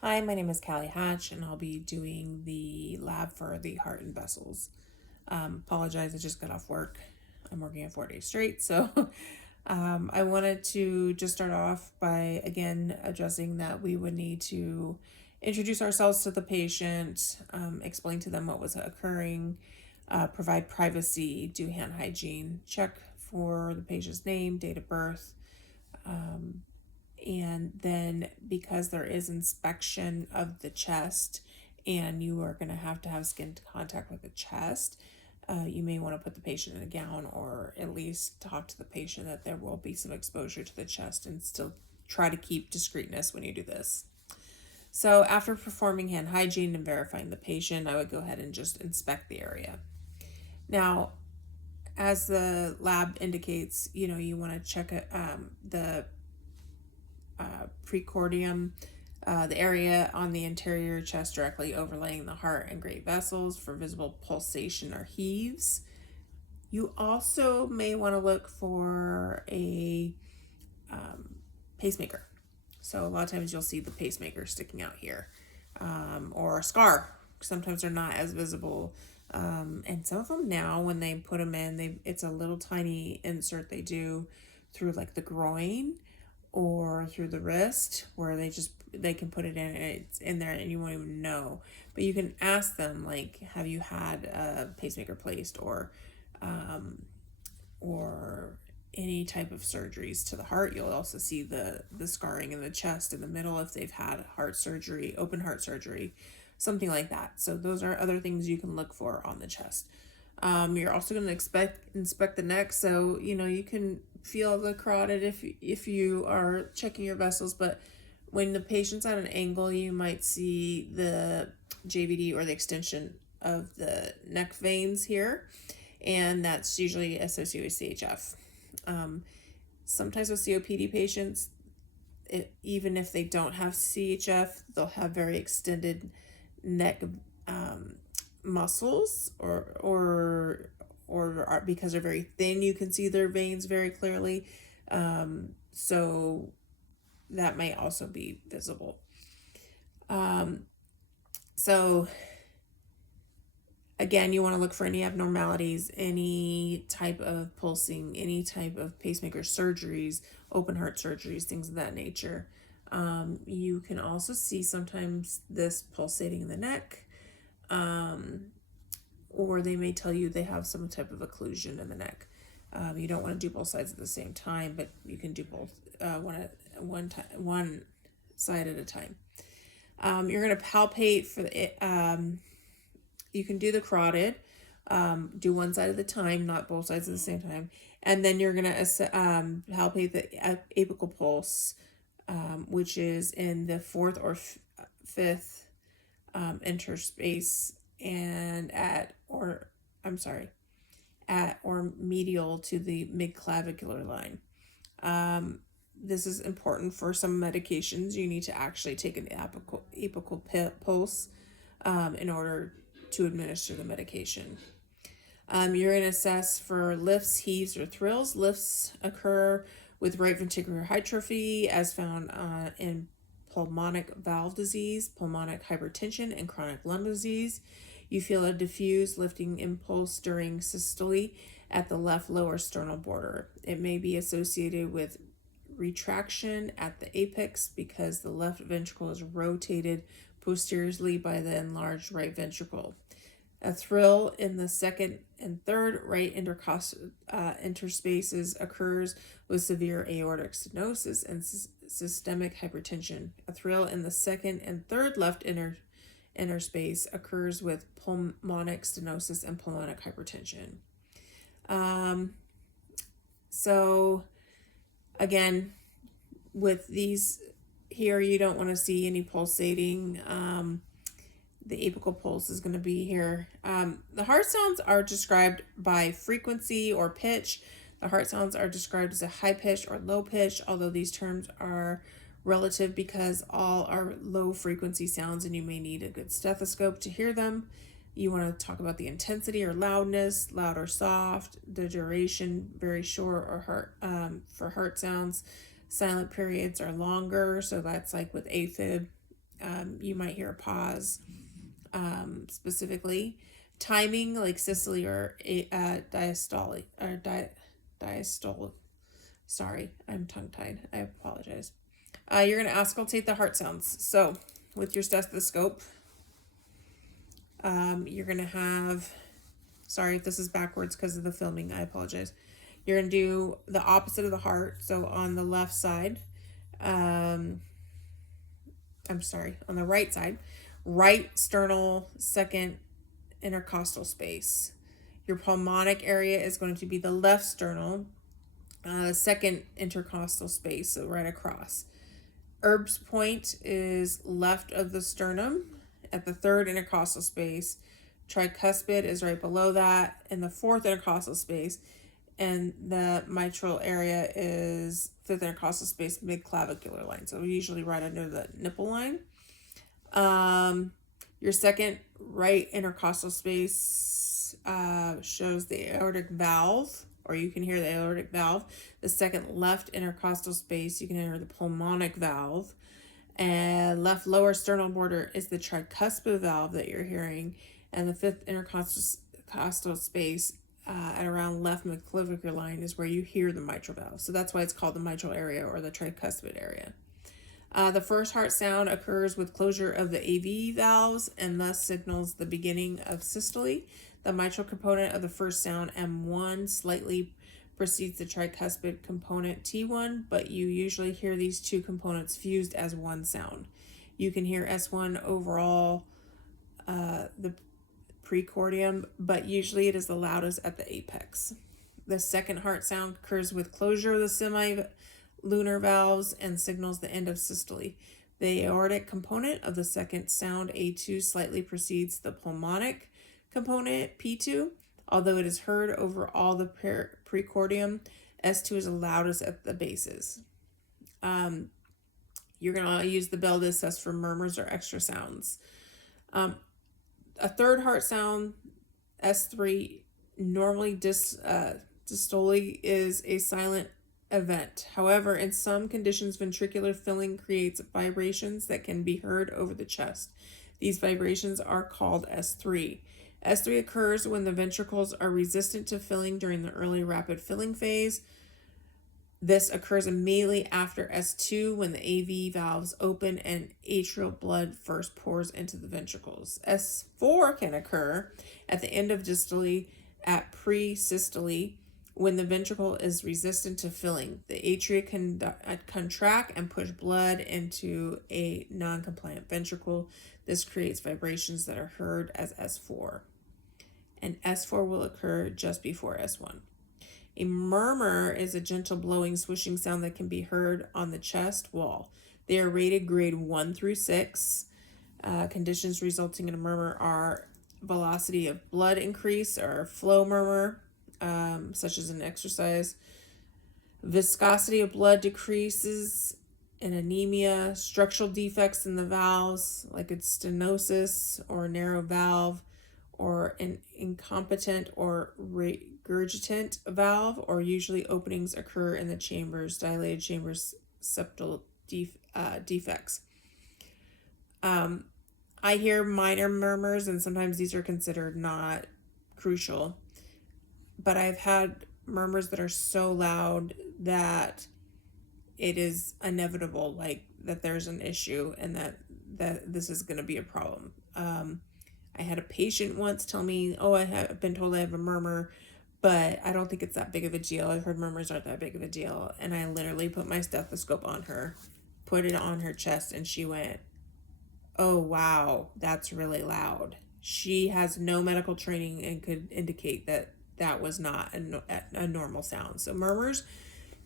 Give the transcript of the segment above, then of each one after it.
Hi, my name is Callie Hatch, and I'll be doing the lab for the heart and vessels. Apologize, I just got off work. I'm working at 4 days straight, so I wanted to just start off by again addressing that we would need to introduce ourselves to the patient, explain to them what was occurring, provide privacy, do hand hygiene, check for the patient's name, date of birth, and then because there is inspection of the chest and you are going to have skin contact with the chest, you may want to put the patient in a gown or at least talk to the patient that there will be some exposure to the chest and still try to keep discreetness when you do this. So after performing hand hygiene and verifying the patient, I would go ahead and just inspect the area. Now, as the lab indicates, you want to check the precordium, the area on the anterior chest directly overlaying the heart and great vessels for visible pulsation or heaves. You also may want to look for a pacemaker. So a lot of times you'll see the pacemaker sticking out here, or a scar. Sometimes they're not as visible. And some of them now, when they put them in, it's a little tiny insert they do through like the groin or through the wrist where they can put it in and it's in there and you won't even know. But you can ask them, like, have you had a pacemaker placed, or any type of surgeries to the heart. You'll also see the scarring in the chest in the middle if they've had heart surgery, open heart surgery, something like that. So those are other things you can look for on the chest. You're also going to inspect the neck, so you can feel the carotid if you are checking your vessels. But when the patient's at an angle, you might see the JVD or the extension of the neck veins here, and that's usually associated with CHF. Um, Sometimes with COPD patients, even if they don't have CHF, they'll have very extended neck muscles, or because they're very thin, you can see their veins very clearly. So that might also be visible. So again, you want to look for any abnormalities, any type of pulsing, any type of pacemaker surgeries, open heart surgeries, things of that nature. You can also see sometimes this pulsating in the neck, or they may tell you they have some type of occlusion in the neck. You don't want to do both sides at the same time, but you can do both one side at a time. You're going to palpate for the. You can do the carotid, do one side at a time, not both sides at the same time, and then you're going to palpate the apical pulse, which is in the fourth or fifth interspace and at or medial to the midclavicular line. This is important for some medications. You need to actually take an apical pulse in order to administer the medication. You're going to assess for lifts, heaves, or thrills. Lifts occur with right ventricular hypertrophy as found in pulmonic valve disease, pulmonic hypertension, and chronic lung disease. You feel a diffuse lifting impulse during systole at the left lower sternal border. It may be associated with retraction at the apex because the left ventricle is rotated posteriorly by the enlarged right ventricle. A thrill in the second and third right interspaces occurs with severe aortic stenosis and systemic hypertension. A thrill in the second and third left interspace occurs with pulmonic stenosis and pulmonic hypertension. So again, with these here, you don't want to see any pulsating. The apical pulse is going to be here. The heart sounds are described by frequency or pitch. The heart sounds are described as a high pitch or low pitch, although these terms are relative because all are low frequency sounds and you may need a good stethoscope to hear them. You want to talk about the intensity or loudness, loud or soft, the duration, very short or for heart sounds. Silent periods are longer, so that's like with AFib. You might hear a pause specifically. Timing, like systole or diastole, or diastole. Sorry, I'm tongue tied. I apologize. You're going to auscultate the heart sounds. So, with your stethoscope, you're going to have, sorry if this is backwards because of the filming, I apologize. You're going to do the opposite of the heart. So, on the left side, I'm sorry, on the right side, right sternal, second intercostal space. Your pulmonic area is going to be the left sternal, second intercostal space, so right across. Erb's point is left of the sternum at the third intercostal space. Tricuspid is right below that in the fourth intercostal space. And the mitral area is fifth intercostal space, mid-clavicular line. So usually right under the nipple line. Your second right intercostal space shows the aortic valve, or you can hear the aortic valve. The second left intercostal space, you can hear the pulmonic valve. And left lower sternal border is the tricuspid valve that you're hearing. And the fifth intercostal space at around left midclavicular line is where you hear the mitral valve. So that's why it's called the mitral area or the tricuspid area. The first heart sound occurs with closure of the AV valves and thus signals the beginning of systole. The mitral component of the first sound, M1, slightly precedes the tricuspid component, T1, but you usually hear these two components fused as one sound. You can hear S1 overall, the precordium, but usually it is the loudest at the apex. The second heart sound occurs with closure of the semilunar valves and signals the end of systole. The aortic component of the second sound, A2, slightly precedes the pulmonic component, P2. Although it is heard over all the precordium, S2 is the loudest at the bases. You're going to use the bell to assess for murmurs or extra sounds. A third heart sound, S3, normally dystole is a silent event. However, in some conditions, ventricular filling creates vibrations that can be heard over the chest. These vibrations are called S3. S3 occurs when the ventricles are resistant to filling during the early rapid filling phase. This occurs immediately after S2 when the AV valves open and atrial blood first pours into the ventricles. S4 can occur at the end of dystole at pre-systole when the ventricle is resistant to filling. The atria can contract and push blood into a non-compliant ventricle. This creates vibrations that are heard as S4. And S4 will occur just before S1. A murmur is a gentle blowing, swishing sound that can be heard on the chest wall. They are rated grade 1 through 6. Conditions resulting in a murmur are velocity of blood increase or flow murmur, such as an exercise. Viscosity of blood decreases in anemia. Structural defects in the valves, like a stenosis or narrow valve, or an incompetent or regurgitant valve, or usually openings occur in the chambers, dilated chambers, septal defects. I hear minor murmurs, and sometimes these are considered not crucial, but I've had murmurs that are so loud that it is inevitable, like that there's an issue and that this is going to be a problem. I had a patient once tell me, oh, I've been told I have a murmur, but I don't think it's that big of a deal. I've heard murmurs aren't that big of a deal. And I literally put my stethoscope on her, put it on her chest, and she went, oh, wow, that's really loud. She has no medical training and could indicate that that was not a normal sound. So murmurs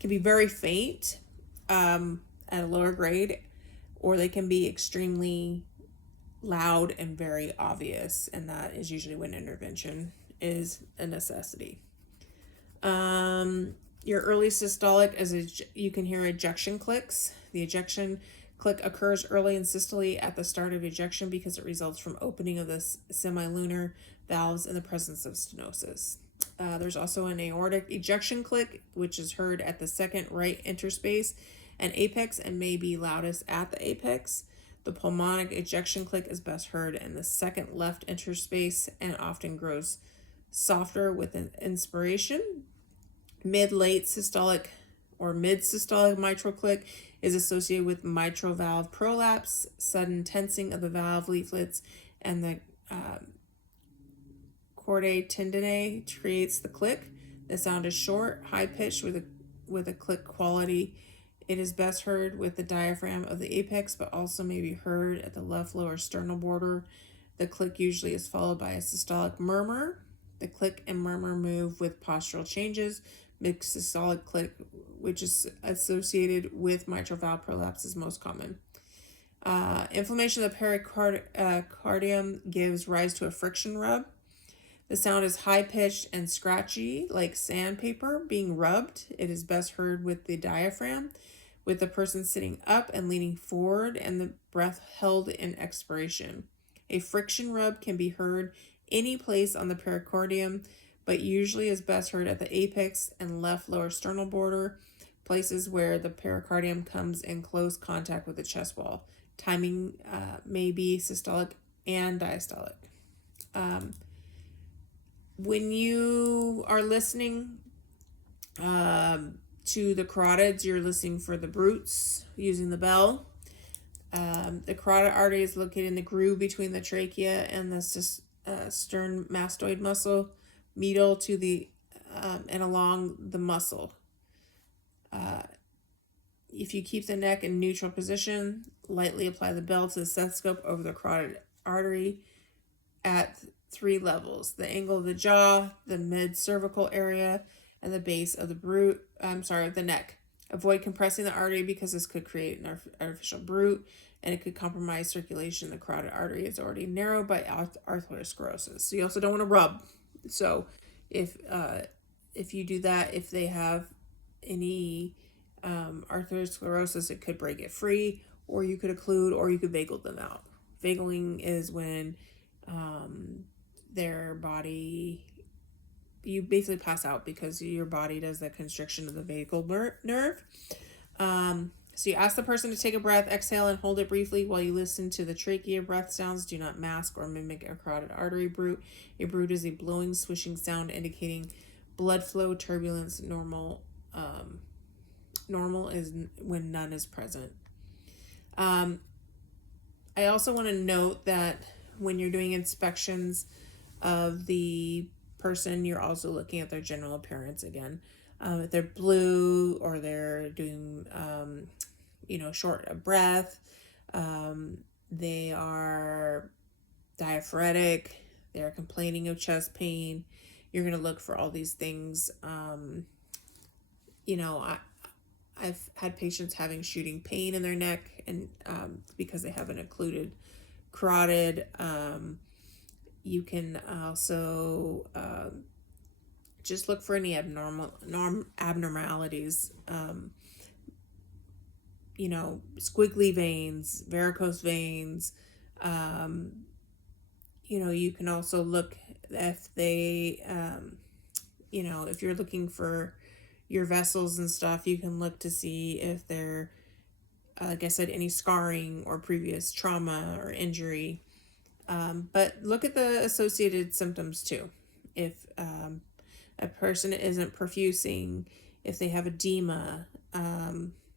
can be very faint at a lower grade, or they can be extremely loud and very obvious, and that is usually when intervention is a necessity. Your early systolic is you can hear ejection clicks. The ejection click occurs early in systole at the start of ejection because it results from opening of the semilunar valves in the presence of stenosis. There's also an aortic ejection click, which is heard at the second right interspace and apex and may be loudest at the apex. The pulmonic ejection click is best heard in the second left interspace and often grows softer with an inspiration. Mid-late systolic or mid-systolic mitral click is associated with mitral valve prolapse, sudden tensing of the valve leaflets, and the chordae tendineae creates the click. The sound is short, high-pitched with a click quality. It is best heard with the diaphragm of the apex, but also may be heard at the left lower sternal border. The click usually is followed by a systolic murmur. The click and murmur move with postural changes. Mixed systolic click, which is associated with mitral valve prolapse, is most common. Inflammation of the pericardium gives rise to a friction rub. The sound is high-pitched and scratchy, like sandpaper being rubbed. It is best heard with the diaphragm, with the person sitting up and leaning forward and the breath held in expiration. A friction rub can be heard any place on the pericardium, but usually is best heard at the apex and left lower sternal border, places where the pericardium comes in close contact with the chest wall. Timing may be systolic and diastolic. When you are listening to the carotids, you're listening for the brutes using the bell. The carotid artery is located in the groove between the trachea and the sternmastoid muscle, medial to the and along the muscle. If you keep the neck in neutral position, lightly apply the bell to the stethoscope over the carotid artery at 3 levels: the angle of the jaw, the mid-cervical area, and the base of the neck. Avoid compressing the artery because this could create an artificial bruit, and it could compromise circulation. The carotid artery is already narrowed by atherosclerosis. So you also don't want to rub. So if you do that, if they have any atherosclerosis, it could break it free, or you could occlude, or you could vagal them out. Vagaling is when their body, you basically pass out because your body does the constriction of the vagal nerve. So you ask the person to take a breath, exhale, and hold it briefly while you listen to the trachea breath sounds. Do not mask or mimic a carotid artery bruit. A bruit is a blowing, swishing sound indicating blood flow, turbulence. Normal is when none is present. I also want to note that when you're doing inspections of the person, you're also looking at their general appearance again. If they're blue or they're doing, short of breath, they are diaphoretic, they're complaining of chest pain, you're going to look for all these things. I've had patients having shooting pain in their neck, and because they have an occluded carotid. You can also just look for any abnormalities. Squiggly veins, varicose veins. You can also look if they, if you're looking for your vessels and stuff, you can look to see if they're, like I said, any scarring or previous trauma or injury. But look at the associated symptoms too. If a person isn't perfusing, if they have edema,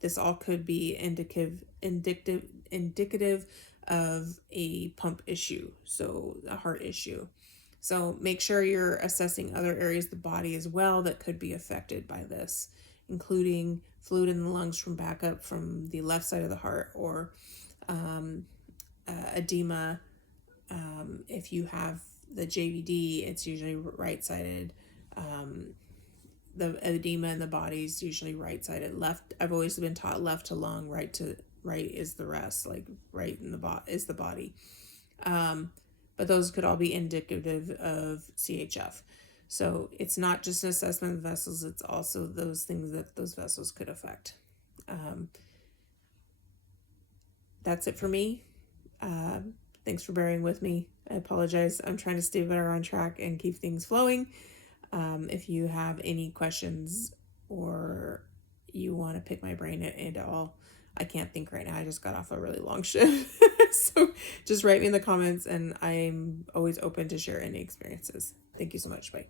this all could be indicative of a pump issue, so a heart issue. So make sure you're assessing other areas of the body as well that could be affected by this, including fluid in the lungs from backup from the left side of the heart, or edema. If you have the JVD, it's usually right-sided. The edema in the body is usually right-sided. Left, I've always been taught left to lung, right is the rest, like right in the is the body. But those could all be indicative of CHF. So it's not just an assessment of vessels, it's also those things that those vessels could affect. That's it for me. Thanks for bearing with me. I apologize. I'm trying to stay better on track and keep things flowing. If you have any questions or you want to pick my brain at all, I can't think right now. I just got off a really long shift. So just write me in the comments, and I'm always open to share any experiences. Thank you so much. Bye.